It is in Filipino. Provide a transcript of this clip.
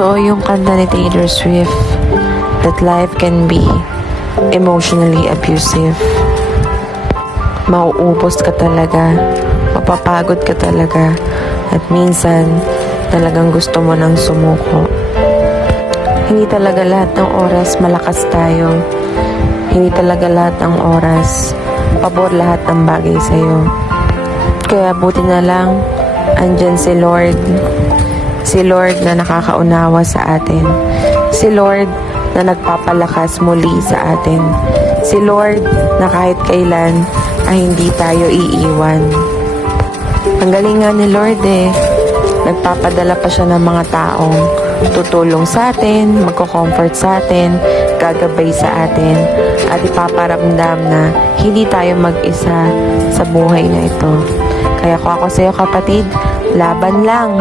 Totoo yung kanta ni Taylor Swift that life can be emotionally abusive. Mauubos ka talaga, mapapagod ka talaga, at minsan talagang gusto mo nang sumuko. Hindi talaga lahat ng oras malakas tayo. Hindi talaga lahat ng oras pabor lahat ng bagay sa'yo. Kaya buti na lang andyan si Lord. Si Lord na nakakaunawa sa atin. Si Lord na nagpapalakas muli sa atin. Si Lord na kahit kailan ay hindi tayo iiwan. Ang galing nga ni Lord Nagpapadala pa siya ng mga taong tutulong sa atin, magko-comfort sa atin, gagabay sa atin, at ipaparamdam na hindi tayo mag-isa sa buhay na ito. Kaya kung ako sa'yo kapatid, laban lang!